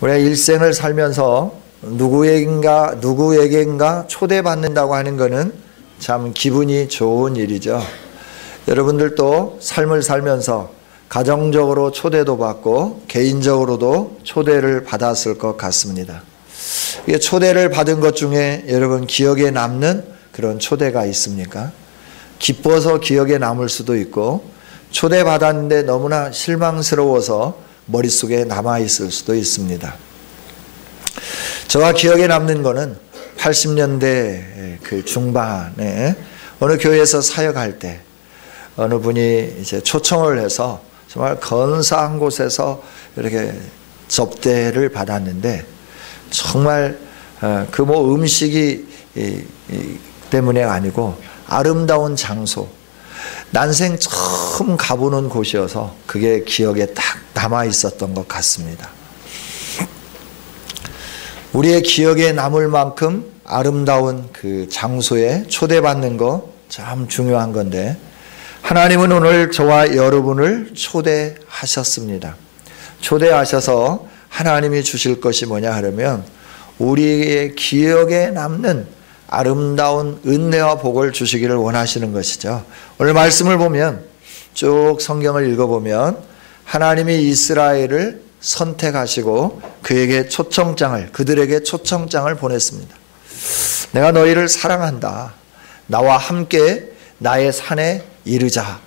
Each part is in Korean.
우리가 일생을 살면서 누구에겐가 초대받는다고 하는 것은 참 기분이 좋은 일이죠. 여러분들도 삶을 살면서 가정적으로 초대도 받고 개인적으로도 초대를 받았을 것 같습니다. 초대를 받은 것 중에 여러분 기억에 남는 그런 초대가 있습니까? 기뻐서 기억에 남을 수도 있고 초대받았는데 너무나 실망스러워서 머릿속에 남아있을 수도 있습니다. 저와 기억에 남는 거는 80년대 그 중반에 어느 교회에서 사역할 때 어느 분이 이제 초청을 해서 정말 건사한 곳에서 이렇게 접대를 받았는데 정말 그 뭐 음식이 때문에 아니고 아름다운 장소, 난생 처음 가보는 곳이어서 그게 기억에 딱 남아 있었던 것 같습니다. 우리의 기억에 남을 만큼 아름다운 그 장소에 초대받는 거 참 중요한 건데 하나님은 오늘 저와 여러분을 초대하셨습니다. 초대하셔서 하나님이 주실 것이 뭐냐 하면 우리의 기억에 남는 아름다운 은혜와 복을 주시기를 원하시는 것이죠. 오늘 말씀을 보면 쭉 성경을 읽어보면 하나님이 이스라엘을 선택하시고 그들에게 초청장을 보냈습니다. 내가 너희를 사랑한다. 나와 함께 나의 산에 이르자.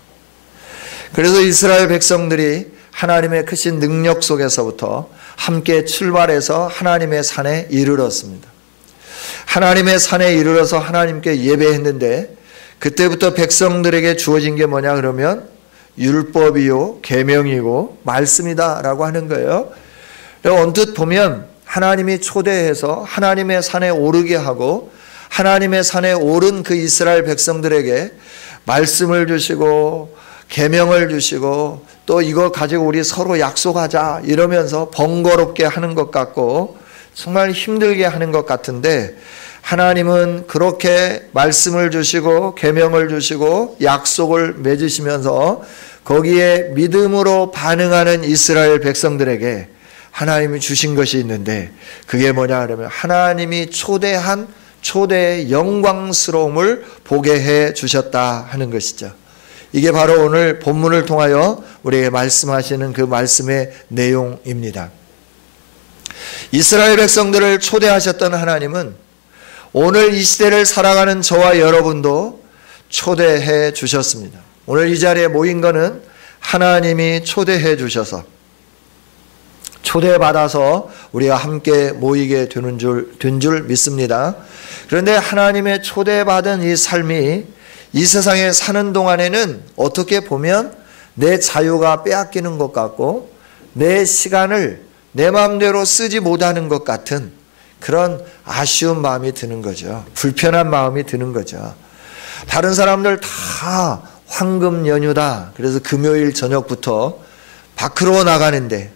그래서 이스라엘 백성들이 하나님의 크신 능력 속에서부터 함께 출발해서 하나님의 산에 이르렀습니다. 하나님의 산에 이르러서 하나님께 예배했는데 그때부터 백성들에게 주어진 게 뭐냐 그러면 율법이요 계명이고 말씀이다 라고 하는 거예요. 언뜻 보면 하나님이 초대해서 하나님의 산에 오르게 하고 하나님의 산에 오른 그 이스라엘 백성들에게 말씀을 주시고 계명을 주시고 또 이거 가지고 우리 서로 약속하자 이러면서 번거롭게 하는 것 같고 정말 힘들게 하는 것 같은데 하나님은 그렇게 말씀을 주시고 계명을 주시고 약속을 맺으시면서 거기에 믿음으로 반응하는 이스라엘 백성들에게 하나님이 주신 것이 있는데 그게 뭐냐 그러면 하나님이 초대한 초대의 영광스러움을 보게 해 주셨다 하는 것이죠. 이게 바로 오늘 본문을 통하여 우리에게 말씀하시는 그 말씀의 내용입니다. 이스라엘 백성들을 초대하셨던 하나님은 오늘 이 시대를 살아가는 저와 여러분도 초대해 주셨습니다. 오늘 이 자리에 모인 것은 하나님이 초대해 주셔서 초대받아서 우리가 함께 모이게 된 줄 믿습니다. 그런데 하나님의 초대받은 이 삶이 이 세상에 사는 동안에는 어떻게 보면 내 자유가 빼앗기는 것 같고 내 시간을 내 마음대로 쓰지 못하는 것 같은 그런 아쉬운 마음이 드는 거죠. 불편한 마음이 드는 거죠. 다른 사람들 다 황금 연휴다. 그래서 금요일 저녁부터 밖으로 나가는데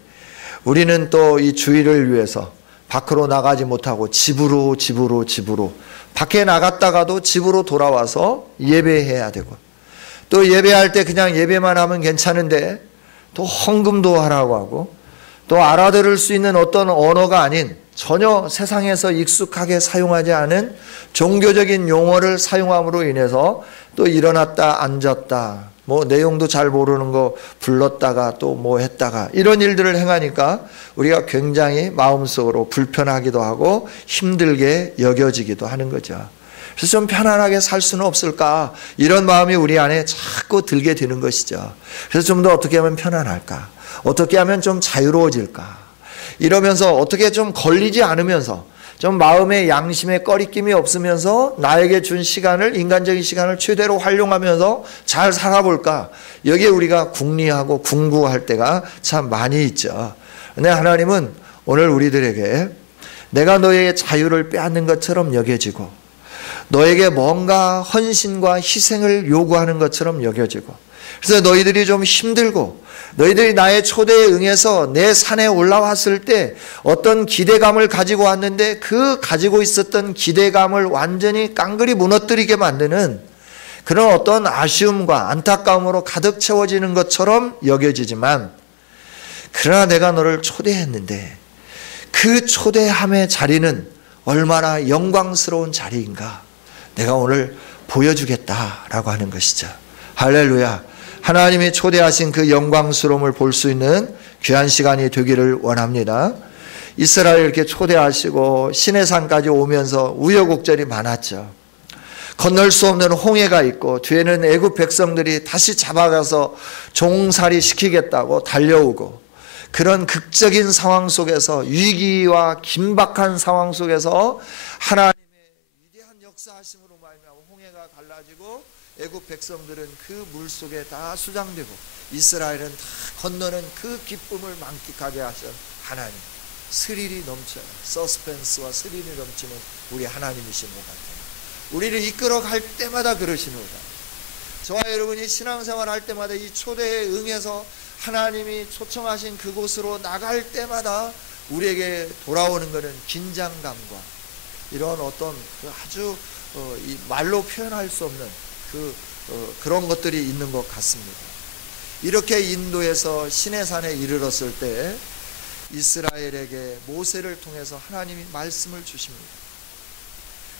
우리는 또 이 주일을 위해서 밖으로 나가지 못하고 집으로 밖에 나갔다가도 집으로 돌아와서 예배해야 되고 또 예배할 때 그냥 예배만 하면 괜찮은데 또 헌금도 하라고 하고 또 알아들을 수 있는 어떤 언어가 아닌 전혀 세상에서 익숙하게 사용하지 않은 종교적인 용어를 사용함으로 인해서 또 일어났다 앉았다 뭐 내용도 잘 모르는 거 불렀다가 또 뭐 했다가 이런 일들을 행하니까 우리가 굉장히 마음속으로 불편하기도 하고 힘들게 여겨지기도 하는 거죠. 그래서 좀 편안하게 살 수는 없을까 이런 마음이 우리 안에 자꾸 들게 되는 것이죠. 그래서 좀 더 어떻게 하면 편안할까 어떻게 하면 좀 자유로워질까 이러면서 어떻게 좀 걸리지 않으면서 좀 마음의 양심에 꺼리낌이 없으면서 나에게 준 시간을 인간적인 시간을 최대로 활용하면서 잘 살아볼까 여기에 우리가 궁리하고 궁구할 때가 참 많이 있죠. 근데 하나님은 오늘 우리들에게 내가 너의 자유를 빼앗는 것처럼 여겨지고 너에게 뭔가 헌신과 희생을 요구하는 것처럼 여겨지고 그래서 너희들이 좀 힘들고 너희들이 나의 초대에 응해서 내 산에 올라왔을 때 어떤 기대감을 가지고 왔는데 그 가지고 있었던 기대감을 완전히 깡그리 무너뜨리게 만드는 그런 어떤 아쉬움과 안타까움으로 가득 채워지는 것처럼 여겨지지만 그러나 내가 너를 초대했는데 그 초대함의 자리는 얼마나 영광스러운 자리인가 내가 오늘 보여주겠다라고 하는 것이죠. 할렐루야. 하나님이 초대하신 그 영광스러움을 볼 수 있는 귀한 시간이 되기를 원합니다. 이스라엘 이렇게 초대하시고 시내산까지 오면서 우여곡절이 많았죠. 건널 수 없는 홍해가 있고 뒤에는 애굽 백성들이 다시 잡아가서 종살이 시키겠다고 달려오고, 그런 극적인 상황 속에서, 위기와 긴박한 상황 속에서 하나님의 위대한 역사하심으로 말미암아 홍해가 갈라지고 애굽 백성들은 그 물속에 다 수장되고 이스라엘은 다 건너는 그 기쁨을 만끽하게 하신 하나님, 스릴이 넘쳐요. 서스펜스와 스릴이 넘치는 우리 하나님이신 것 같아요. 우리를 이끌어 갈 때마다 그러시는구나. 저와 여러분이 신앙생활 할 때마다 이 초대에 응해서 하나님이 초청하신 그곳으로 나갈 때마다 우리에게 돌아오는 것은 긴장감과 이런 어떤 아주 이 말로 표현할 수 없는 그런 것들이 있는 것 같습니다. 이렇게 인도에서 시내산에 이르렀을 때 이스라엘에게 모세를 통해서 하나님이 말씀을 주십니다.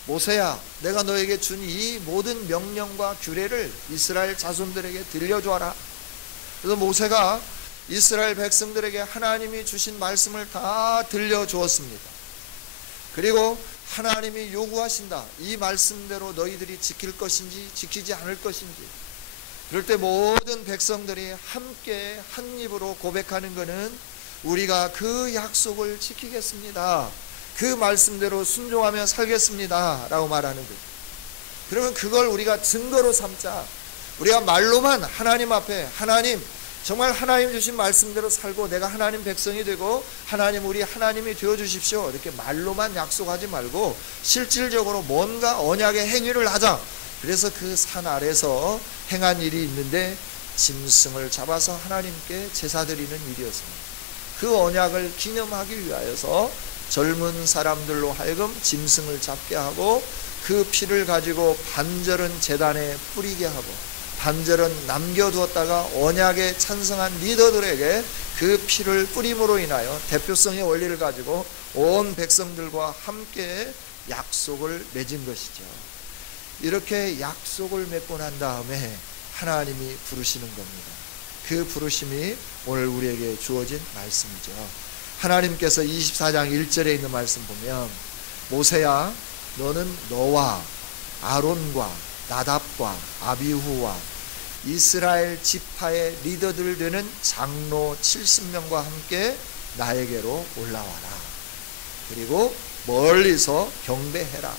모세야, 내가 너에게 준 이 모든 명령과 규례를 이스라엘 자손들에게 들려주어라. 그래서 모세가 이스라엘 백성들에게 하나님이 주신 말씀을 다 들려주었습니다. 그리고 하나님이 요구하신다. 이 말씀대로 너희들이 지킬 것인지 지키지 않을 것인지. 그럴 때 모든 백성들이 함께 한 입으로 고백하는 것은 우리가 그 약속을 지키겠습니다. 그 말씀대로 순종하며 살겠습니다. 라고 말하는 거예요. 그러면 그걸 우리가 증거로 삼자. 우리가 말로만 하나님 앞에, 하나님, 정말 하나님 주신 말씀대로 살고 내가 하나님 백성이 되고 하나님, 우리 하나님이 되어주십시오. 이렇게 말로만 약속하지 말고 실질적으로 뭔가 언약의 행위를 하자. 그래서 그 산 아래서 행한 일이 있는데 짐승을 잡아서 하나님께 제사 드리는 일이었습니다. 그 언약을 기념하기 위하여서 젊은 사람들로 하여금 짐승을 잡게 하고 그 피를 가지고 반절은 제단에 뿌리게 하고 반절은 남겨두었다가 언약에 찬성한 리더들에게 그 피를 뿌림으로 인하여 대표성의 원리를 가지고 온 백성들과 함께 약속을 맺은 것이죠. 이렇게 약속을 맺고 난 다음에 하나님이 부르시는 겁니다. 그 부르심이 오늘 우리에게 주어진 말씀이죠. 하나님께서 24장 1절에 있는 말씀 보면 모세야, 너는 너와 아론과 나답과 아비후와 이스라엘 지파의 리더들 되는 장로 70명과 함께 나에게로 올라와라. 그리고 멀리서 경배해라.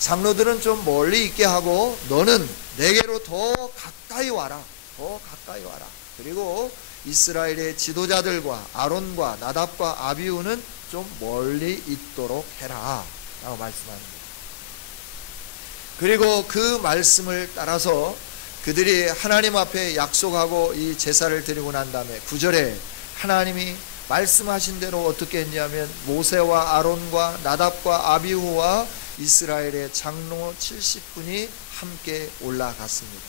장로들은 좀 멀리 있게 하고 너는 내게로 더 가까이 와라. 더 가까이 와라. 그리고 이스라엘의 지도자들과 아론과 나답과 아비후는 좀 멀리 있도록 해라. 라고 말씀하는 거예요. 그리고 그 말씀을 따라서 그들이 하나님 앞에 약속하고 이 제사를 드리고 난 다음에 9절에 하나님이 말씀하신 대로 어떻게 했냐면 모세와 아론과 나답과 아비후와 이스라엘의 장로 70분이 함께 올라갔습니다.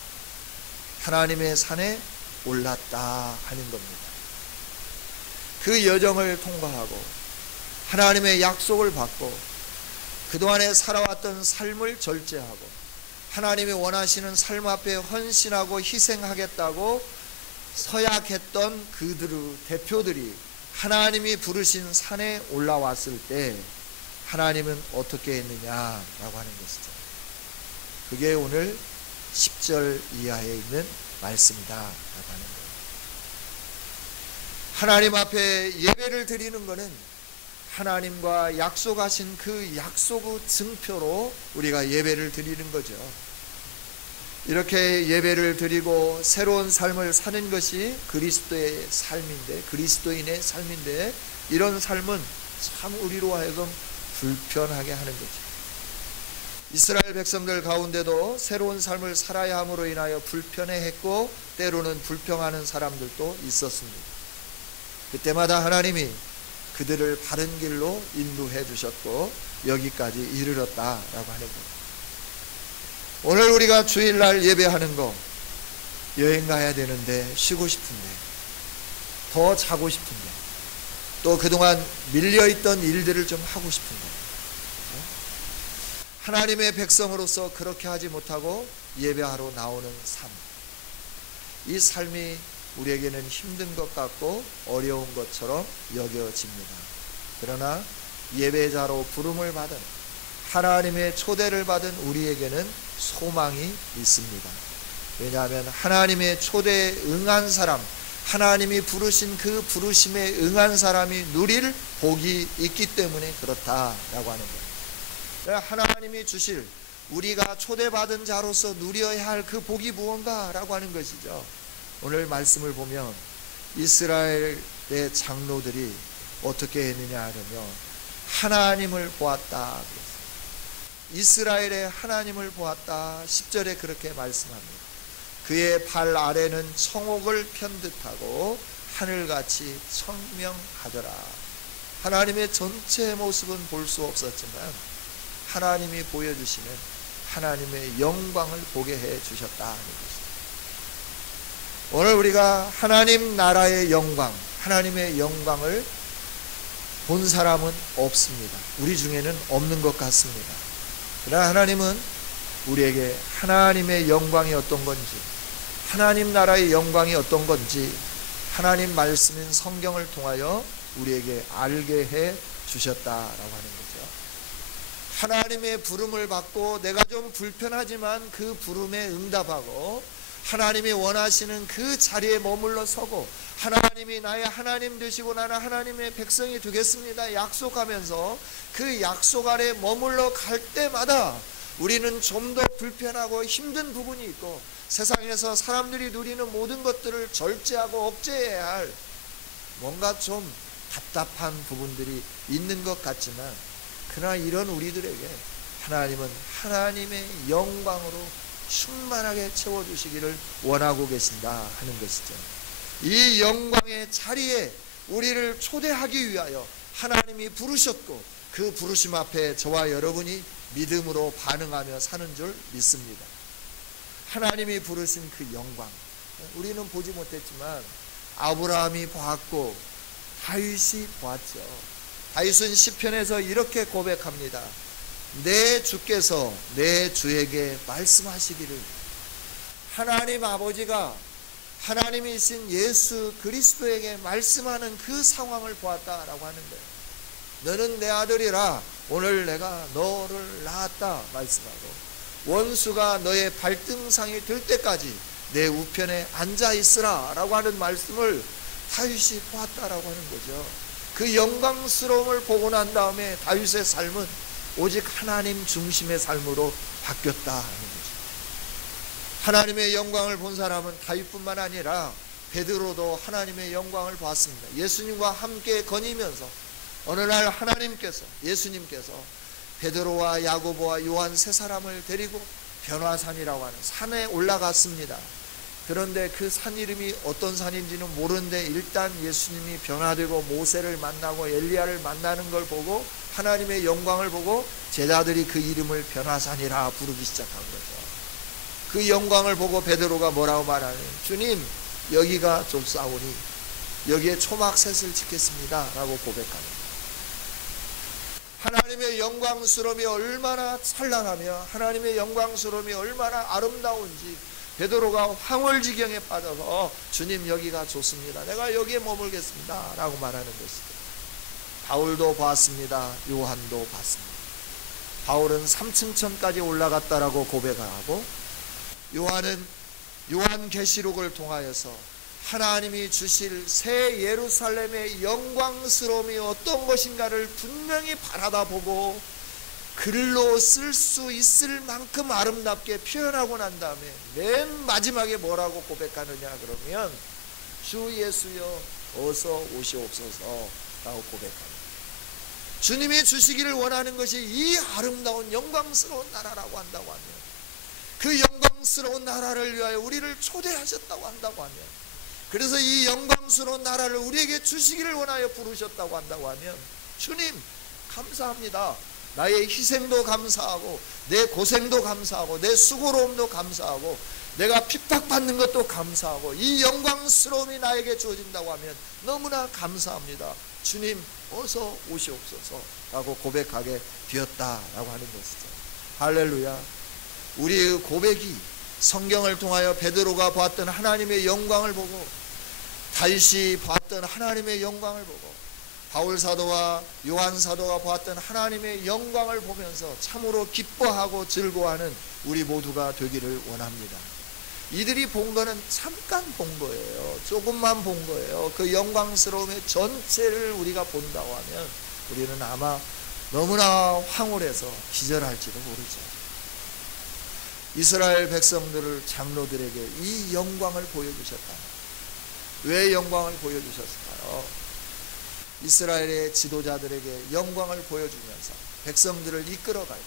하나님의 산에 올랐다 하는 겁니다. 그 여정을 통과하고 하나님의 약속을 받고 그동안에 살아왔던 삶을 절제하고 하나님이 원하시는 삶 앞에 헌신하고 희생하겠다고 서약했던 그들의 대표들이 하나님이 부르신 산에 올라왔을 때 하나님은 어떻게 했느냐라고 하는 것이죠. 그게 오늘 10절 이하에 있는 말씀이다 라고 하는 거예요. 하나님 앞에 예배를 드리는 것은 하나님과 약속하신 그 약속의 증표로 우리가 예배를 드리는 거죠. 이렇게 예배를 드리고 새로운 삶을 사는 것이 그리스도의 삶인데, 그리스도인의 삶인데, 이런 삶은 참 우리로 하여금 불편하게 하는 거죠. 이스라엘 백성들 가운데도 새로운 삶을 살아야 함으로 인하여 불편해했고 때로는 불평하는 사람들도 있었습니다. 그때마다 하나님이 그들을 바른 길로 인도해 주셨고 여기까지 이르렀다라고 하는 것. 오늘 우리가 주일날 예배하는 거, 여행 가야 되는데 쉬고 싶은데, 더 자고 싶은데, 또 그동안 밀려있던 일들을 좀 하고 싶은 거예요. 하나님의 백성으로서 그렇게 하지 못하고 예배하러 나오는 삶. 이 삶이 우리에게는 힘든 것 같고 어려운 것처럼 여겨집니다. 그러나 예배자로 부름을 받은, 하나님의 초대를 받은 우리에게는 소망이 있습니다. 왜냐하면 하나님의 초대에 응한 사람, 하나님이 부르신 그 부르심에 응한 사람이 누릴 복이 있기 때문에 그렇다라고 하는 거예요. 하나님이 주실, 우리가 초대받은 자로서 누려야 할 그 복이 무언가라고 하는 것이죠. 오늘 말씀을 보면 이스라엘의 장로들이 어떻게 했느냐 하면 하나님을 보았다. 이스라엘의 하나님을 보았다. 10절에 그렇게 말씀합니다. 그의 발 아래는 청옥을 편듯하고 하늘같이 청명하더라. 하나님의 전체 모습은 볼 수 없었지만 하나님이 보여주시는 하나님의 영광을 보게 해 주셨다. 오늘 우리가 하나님 나라의 영광, 하나님의 영광을 본 사람은 없습니다. 우리 중에는 없는 것 같습니다. 그러나 하나님은 우리에게 하나님의 영광이 어떤 건지, 하나님 나라의 영광이 어떤 건지 하나님 말씀인 성경을 통하여 우리에게 알게 해 주셨다라고 하는 거죠. 하나님의 부름을 받고 내가 좀 불편하지만 그 부름에 응답하고 하나님이 원하시는 그 자리에 머물러 서고 하나님이 나의 하나님 되시고 나는 하나님의 백성이 되겠습니다 약속하면서 그 약속 아래 머물러 갈 때마다 우리는 좀 더 불편하고 힘든 부분이 있고 세상에서 사람들이 누리는 모든 것들을 절제하고 억제해야 할 뭔가 좀 답답한 부분들이 있는 것 같지만 그러나 이런 우리들에게 하나님은 하나님의 영광으로 충만하게 채워주시기를 원하고 계신다 하는 것이죠. 이 영광의 자리에 우리를 초대하기 위하여 하나님이 부르셨고 그 부르심 앞에 저와 여러분이 믿음으로 반응하며 사는 줄 믿습니다. 하나님이 부르신 그 영광, 우리는 보지 못했지만 아브라함이 보았고 다윗이 보았죠. 다윗은 시편에서 이렇게 고백합니다. 내 주께서 내 주에게 말씀하시기를, 하나님 아버지가 하나님이신 예수 그리스도에게 말씀하는 그 상황을 보았다라고 하는데, 너는 내 아들이라 오늘 내가 너를 낳았다 말씀하고 원수가 너의 발등상이 될 때까지 내 우편에 앉아 있으라 라고 하는 말씀을 다윗이 보았다라고 하는 거죠. 그 영광스러움을 보고 난 다음에 다윗의 삶은 오직 하나님 중심의 삶으로 바뀌었다 하는 거죠. 하나님의 영광을 본 사람은 다윗뿐만 아니라 베드로도 하나님의 영광을 봤습니다. 예수님과 함께 거니면서 어느 날 예수님께서 베드로와 야고보와 요한 세 사람을 데리고 변화산이라고 하는 산에 올라갔습니다. 그런데 그 산 이름이 어떤 산인지는 모르는데 일단 예수님이 변화되고 모세를 만나고 엘리야를 만나는 걸 보고 하나님의 영광을 보고 제자들이 그 이름을 변화산이라 부르기 시작한 거죠. 그 영광을 보고 베드로가 뭐라고 말하냐면 주님 여기가 좁사오니 여기에 초막셋을 짓겠습니다 라고 고백합니다. 하나님의 영광스러움이 얼마나 찬란하며 하나님의 영광스러움이 얼마나 아름다운지 베드로가 황홀지경에 빠져서 주님 여기가 좋습니다. 내가 여기에 머물겠습니다 라고 말하는 것이죠. 바울도 봤습니다. 요한도 봤습니다. 바울은 3층천까지 올라갔다라고 고백하고 요한은 요한계시록을 통하여서 하나님이 주실 새 예루살렘의 영광스러움이 어떤 것인가를 분명히 바라다 보고 글로 쓸 수 있을 만큼 아름답게 표현하고 난 다음에 맨 마지막에 뭐라고 고백하느냐 그러면 주 예수여 어서 오시옵소서 라고 고백합니다. 주님이 주시기를 원하는 것이 이 아름다운 영광스러운 나라라고 한다고 하면 그 영광스러운 나라를 위하여 우리를 초대하셨다고 한다고 하면 그래서 이 영광스러운 나라를 우리에게 주시기를 원하여 부르셨다고 한다고 하면 주님 감사합니다. 나의 희생도 감사하고 내 고생도 감사하고 내 수고로움도 감사하고 내가 핍박받는 것도 감사하고 이 영광스러움이 나에게 주어진다고 하면 너무나 감사합니다. 주님 어서 오시옵소서 라고 고백하게 되었다라고 하는 것이죠. 할렐루야. 우리의 고백이 성경을 통하여 베드로가 보았던 하나님의 영광을 보고, 다윗이 보았던 하나님의 영광을 보고, 바울 사도와 요한 사도가 보았던 하나님의 영광을 보면서 참으로 기뻐하고 즐거워하는 우리 모두가 되기를 원합니다. 이들이 본 거는 잠깐 본 거예요. 조금만 본 거예요. 그 영광스러움의 전체를 우리가 본다고 하면 우리는 아마 너무나 황홀해서 기절할지도 모르죠. 이스라엘 백성들을, 장로들에게 이 영광을 보여주셨다. 왜 영광을 보여주셨을까요? 이스라엘의 지도자들에게 영광을 보여주면서 백성들을 이끌어갈 때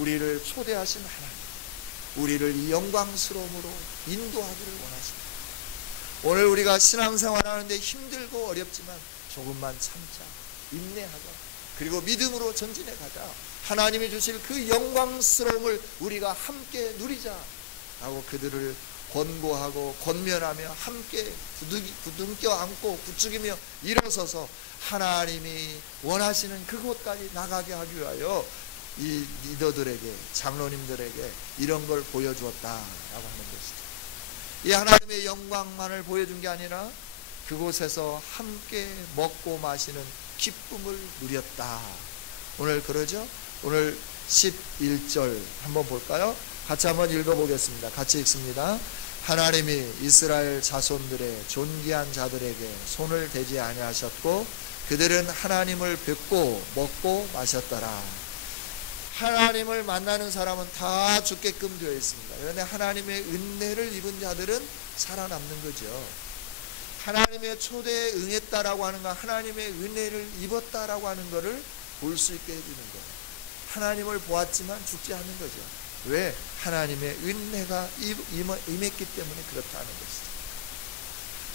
우리를 초대하신 하나님, 우리를 이 영광스러움으로 인도하기를 원하십니다. 오늘 우리가 신앙생활하는데 힘들고 어렵지만 조금만 참자, 인내하자, 그리고 믿음으로 전진해 가자. 하나님이 주실 그 영광스러움을 우리가 함께 누리자 라고 그들을 권고하고 권면하며 함께 부둥켜 안고 부추기며 일어서서 하나님이 원하시는 그곳까지 나가게 하기 위하여 이 리더들에게, 장로님들에게 이런 걸 보여주었다라고 하는 것이죠. 이 하나님의 영광만을 보여준 게 아니라 그곳에서 함께 먹고 마시는 기쁨을 누렸다. 오늘 그러죠? 오늘 11절 한번 볼까요? 같이 한번 읽어보겠습니다. 같이 읽습니다. 하나님이 이스라엘 자손들의 존귀한 자들에게 손을 대지 아니하셨고 그들은 하나님을 뵙고 먹고 마셨더라. 하나님을 만나는 사람은 다 죽게끔 되어 있습니다. 그런데 하나님의 은혜를 입은 자들은 살아남는 거죠. 하나님의 초대에 응했다라고 하는 건 하나님의 은혜를 입었다라고 하는 것을 볼 수 있게 해주는 거예요. 하나님을 보았지만 죽지 않는 거죠. 왜? 하나님의 은혜가 임했기 때문에 그렇다는 것이죠.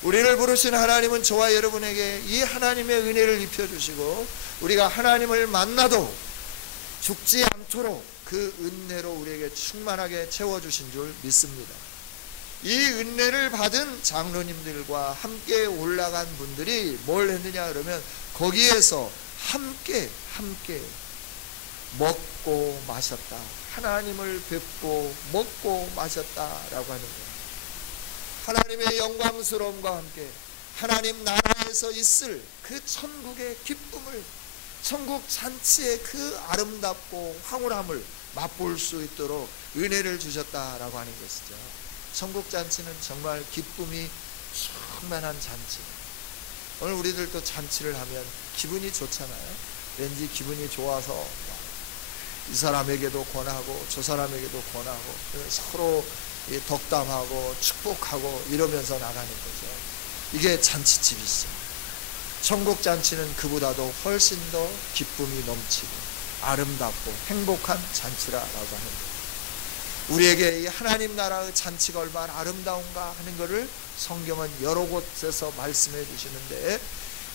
우리를 부르신 하나님은 저와 여러분에게 이 하나님의 은혜를 입혀주시고 우리가 하나님을 만나도 죽지 않도록 그 은혜로 우리에게 충만하게 채워주신 줄 믿습니다. 이 은혜를 받은 장로님들과 함께 올라간 분들이 뭘 했느냐 그러면 거기에서 함께 먹고 마셨다. 하나님을 뵙고 먹고 마셨다라고 하는 거예요. 하나님의 영광스러움과 함께 하나님 나라에서 있을 그 천국의 기쁨을, 천국 잔치의 그 아름답고 황홀함을 맛볼 수 있도록 은혜를 주셨다라고 하는 것이죠. 천국 잔치는 정말 기쁨이 충만한 잔치. 오늘 우리들도 잔치를 하면 기분이 좋잖아요. 왠지 기분이 좋아서 이 사람에게도 권하고 저 사람에게도 권하고 서로 덕담하고 축복하고 이러면서 나가는 거죠. 이게 잔치집이죠. 천국 잔치는 그보다도 훨씬 더 기쁨이 넘치고 아름답고 행복한 잔치라고 하는 거예요. 우리에게 이 하나님 나라의 잔치가 얼마나 아름다운가 하는 것을 성경은 여러 곳에서 말씀해 주시는데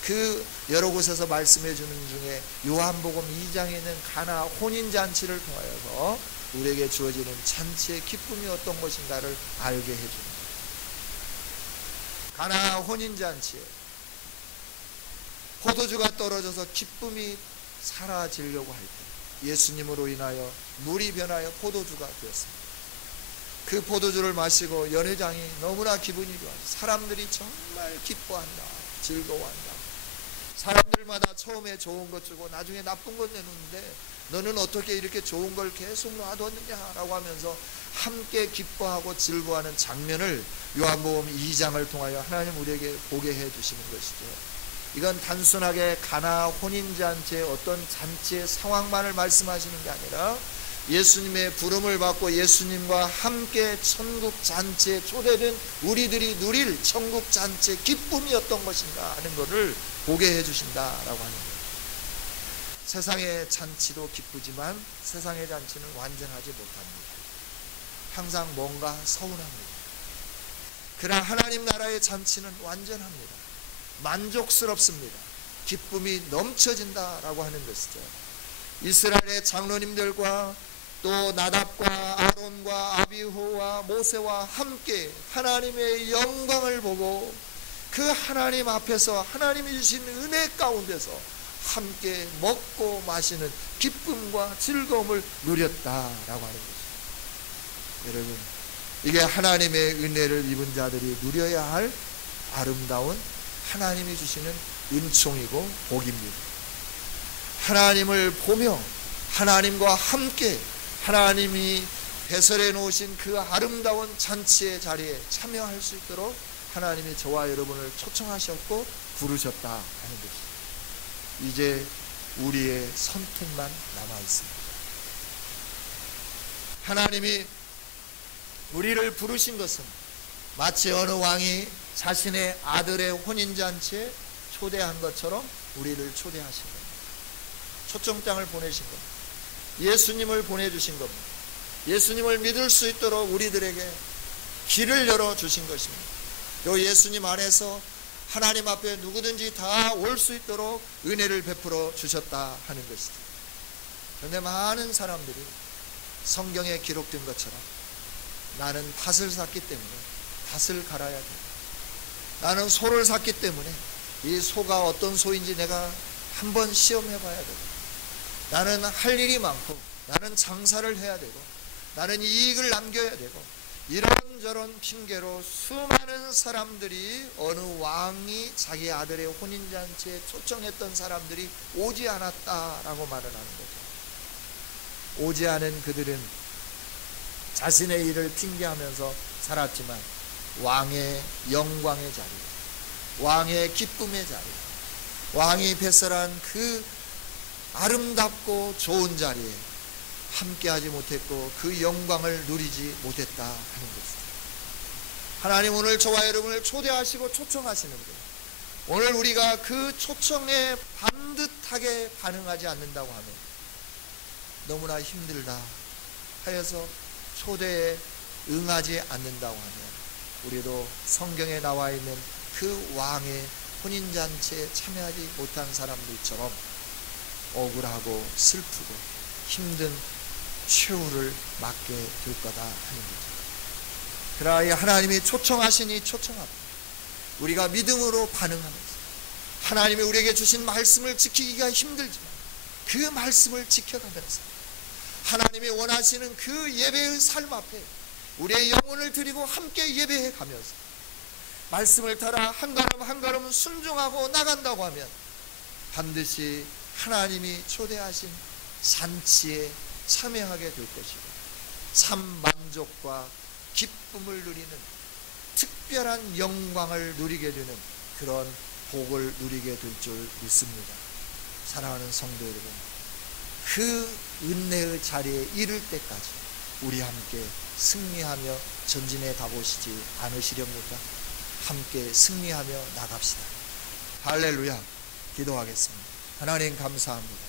그 여러 곳에서 말씀해 주는 중에 요한복음 2장에 있는 가나 혼인잔치를 통하여서 우리에게 주어지는 잔치의 기쁨이 어떤 것인가를 알게 해줍니다. 가나 혼인잔치에 포도주가 떨어져서 기쁨이 사라지려고 할 때 예수님으로 인하여 물이 변하여 포도주가 되었습니다. 그 포도주를 마시고 연회장이 너무나 기분이 좋아요. 사람들이 정말 기뻐한다, 즐거워한다. 사람들마다 처음에 좋은 것 주고 나중에 나쁜 것 내놓는데 너는 어떻게 이렇게 좋은 걸 계속 놔뒀느냐라고 하면서 함께 기뻐하고 즐거워하는 장면을 요한복음 2장을 통하여 하나님 우리에게 보게 해 주시는 것이죠. 이건 단순하게 가나 혼인잔치의 어떤 잔치의 상황만을 말씀하시는 게 아니라 예수님의 부름을 받고 예수님과 함께 천국 잔치에 초대된 우리들이 누릴 천국 잔치의 기쁨이 어떤 것인가 하는 것을 보게 해주신다라고 하는 거예요. 세상의 잔치도 기쁘지만 세상의 잔치는 완전하지 못합니다. 항상 뭔가 서운합니다. 그러나 하나님 나라의 잔치는 완전합니다. 만족스럽습니다. 기쁨이 넘쳐진다라고 하는 것이죠. 이스라엘의 장로님들과 또 나답과 아론과 아비후와 모세와 함께 하나님의 영광을 보고 그 그 하나님 앞에서 하나님이 주신 은혜 가운데서 함께 먹고 마시는 기쁨과 즐거움을 누렸다라고 하는 것입니다. 여러분, 이게 하나님의 은혜를 입은 자들이 누려야 할 아름다운 하나님이 주시는 은총이고 복입니다. 하나님을 보며 하나님과 함께 하나님이 배설해 놓으신 그 아름다운 잔치의 자리에 참여할 수 있도록 하나님이 저와 여러분을 초청하셨고 부르셨다 하는 것입니다. 이제 우리의 선택만 남아 있습니다. 하나님이 우리를 부르신 것은 마치 어느 왕이 자신의 아들의 혼인잔치에 초대한 것처럼 우리를 초대하신 겁니다. 초청장을 보내신 겁니다. 예수님을 보내주신 겁니다. 예수님을 믿을 수 있도록 우리들에게 길을 열어주신 것입니다. 또 예수님 안에서 하나님 앞에 누구든지 다 올 수 있도록 은혜를 베풀어 주셨다 하는 것이죠. 그런데 많은 사람들이 성경에 기록된 것처럼 나는 밭을 샀기 때문에 밭을 갈아야 돼. 나는 소를 샀기 때문에 이 소가 어떤 소인지 내가 한번 시험해 봐야 되고, 나는 할 일이 많고 나는 장사를 해야 되고 나는 이익을 남겨야 되고, 이런저런 핑계로 수많은 사람들이 어느 왕이 자기 아들의 혼인잔치에 초청했던 사람들이 오지 않았다라고 말을 하는 거죠. 오지 않은 그들은 자신의 일을 핑계하면서 살았지만 왕의 영광의 자리, 왕의 기쁨의 자리, 왕이 배설한 그 아름답고 좋은 자리에 함께하지 못했고 그 영광을 누리지 못했다 하는 것입니다. 하나님 오늘 저와 여러분을 초대하시고 초청하시는데, 오늘 우리가 그 초청에 반듯하게 반응하지 않는다고 하면, 너무나 힘들다 하여서 초대에 응하지 않는다고 하면, 우리도 성경에 나와 있는 그 왕의 혼인잔치에 참여하지 못한 사람들처럼 억울하고 슬프고 힘든 최후를 맞게 될 거다 하는 거죠. 그러나 하나님이 초청하시니 초청합니다. 우리가 믿음으로 반응하면서 하나님이 우리에게 주신 말씀을 지키기가 힘들지만 그 말씀을 지켜가면서 하나님이 원하시는 그 예배의 삶 앞에 우리의 영혼을 드리고 함께 예배해 가면서 말씀을 따라 한 걸음 한 걸음 순종하고 나간다고 하면 반드시 하나님이 초대하신 잔치에 참여하게 될 것이고 참 만족과 기쁨을 누리는 특별한 영광을 누리게 되는 그런 복을 누리게 될 줄 믿습니다. 사랑하는 성도 여러분, 그 은혜의 자리에 이를 때까지 우리 함께 승리하며 전진해 가보시지 않으시렵니까? 함께 승리하며 나갑시다. 할렐루야. 기도하겠습니다. 하나님 감사합니다.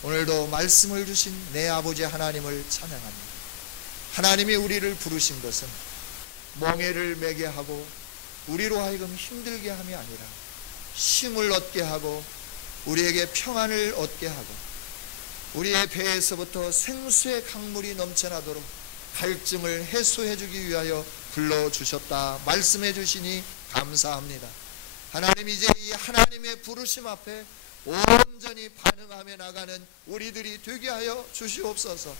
오늘도 말씀을 주신 내 아버지 하나님을 찬양합니다. 하나님이 우리를 부르신 것은 멍에를 매게 하고 우리로 하여금 힘들게 함이 아니라 쉼을 얻게 하고 우리에게 평안을 얻게 하고 우리의 배에서부터 생수의 강물이 넘쳐나도록 갈증을 해소해 주기 위하여 불러주셨다 말씀해 주시니 감사합니다. 하나님, 이제 이 하나님의 부르심 앞에 온전히 반응하며 나가는 우리들이 되게 하여 주시옵소서.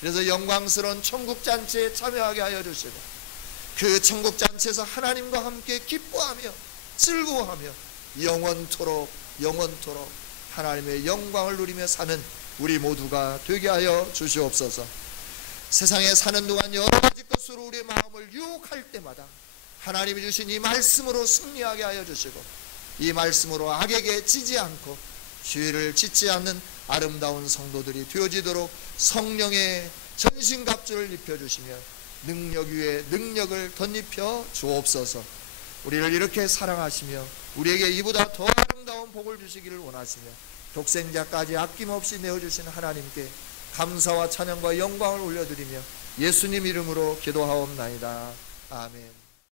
그래서 영광스러운 천국잔치에 참여하게 하여 주시고 그 천국잔치에서 하나님과 함께 기뻐하며 즐거워하며 영원토록 하나님의 영광을 누리며 사는 우리 모두가 되게 하여 주시옵소서. 세상에 사는 동안 여러 가지 것으로 우리의 마음을 유혹할 때마다 하나님이 주신 이 말씀으로 승리하게 하여 주시고 이 말씀으로 악에게 지지 않고 죄를 짓지 않는 아름다운 성도들이 되어지도록 성령의 전신갑주를 입혀주시며 능력 위에 능력을 덧입혀 주옵소서. 우리를 이렇게 사랑하시며 우리에게 이보다 더 아름다운 복을 주시기를 원하시며 독생자까지 아낌없이 내어주신 하나님께 감사와 찬양과 영광을 올려드리며 예수님 이름으로 기도하옵나이다. 아멘.